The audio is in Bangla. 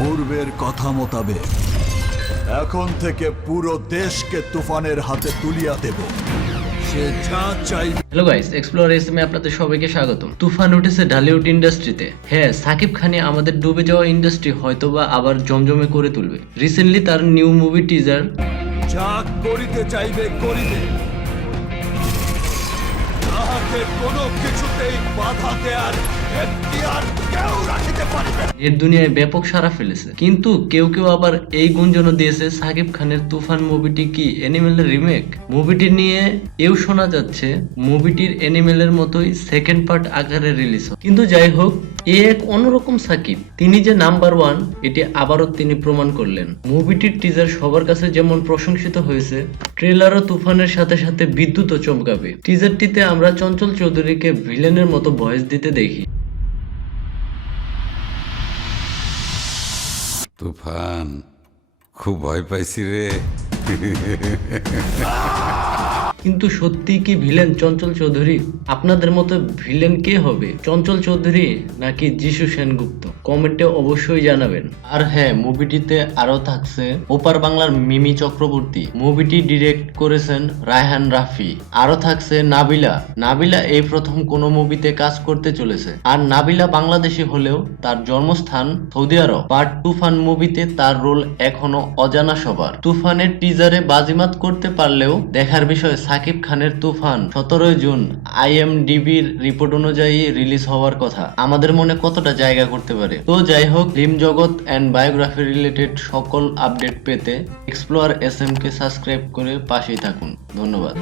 পূর্বের কথা মোতাবেক এখন থেকে পুরো দেশকে তুফানের হাতে তুলিয়া দেব। সে যা চাইবে। হ্যালো গাইস, এক্সপ্লোর এসএমে আপনাদের সবাইকে স্বাগতম। তুফান উঠেছে ঢালিউড ইন্ডাস্ট্রিতে। হ্যাঁ, সাকিব খানই আমাদের ডুবে যাওয়া ইন্ডাস্ট্রি হয়তোবা আবার জমজমে করে তুলবে। রিসেন্টলি তার নিউ মুভি টিজার যা করিতে চাইবে করিবে, তাহাকে কোনো কিছুতেই বাধা দেয়ার এখতিয়ার কেউ রাখিতে পারিবে না। এর দুনিয়ায় ব্যাপক সাড়া ফেলেছে, কিন্তু কেউ কেউ আবার এই গুঞ্জনও দিয়েছে সাকিব খানের তুফান মুভিটি কি অ্যানিমেলের রিমেক। মুভিটি নিয়ে এও শোনা যাচ্ছে মুভিটির অ্যানিমেলের মতোই সেকেন্ড পার্ট আকারে রিলিজ হয়। কিন্তু যাই হোক, এ এক অন্যরকম সাকিব, তিনি যে নাম্বার ওয়ান এটি আবারও তিনি প্রমাণ করলেন। মুভিটির টিজার সবার কাছে যেমন প্রশংসিত হয়েছে, ট্রেলারও তুফানের সাথে সাথে বিদ্যুৎও চমকাবে। টিজারটিতে আমরা চঞ্চল চৌধুরীকে ভিলেনের মতো ভয়েস দিতে দেখি। তুফান, খুব ভয় পাইছি রে। কিন্তু সত্যি কি ভিলেন চঞ্চল চৌধুরী? আপনাদের মতো ভিলেন কে হবে, চঞ্চল চৌধুরী নাকি যিশু সেনগুপ্ত? কমেন্টে অবশ্যই জানাবেন। আর হ্যাঁ, মুভিটিতে আরো থাকছে ওপার বাংলার মিমি চক্রবর্তী, মুভিটি ডিরেক্ট করেছেন রায়হান রাফি। আরো থাকছে নাবিলা। নাবিলা এই প্রথম কোনো মুভিতে কাজ করতে চলেছে। আর নাবিলা বাংলাদেশি হলেও তার জন্মস্থান সৌদি আরব। পার্ট তুফান মুভিতে তার রোল এখনো অজানা সবার। তুফানের টিজারে বাজিমাত করতে পারলেও দেখার বিষয় সাকিব খানের তুফান 17 জুন IMDb'র রিপোর্ট অনুযায়ী রিলিজ হওয়ার কথা। আমাদের মনে কতটা জায়গা করতে পারে? তো যাই হোক, ফিল্ম জগৎ এন্ড বায়োগ্রাফি রিলেটেড সকল আপডেট পেতে এক্সপ্লোর SM কে সাবস্ক্রাইব করে পাশেই থাকুন। ধন্যবাদ।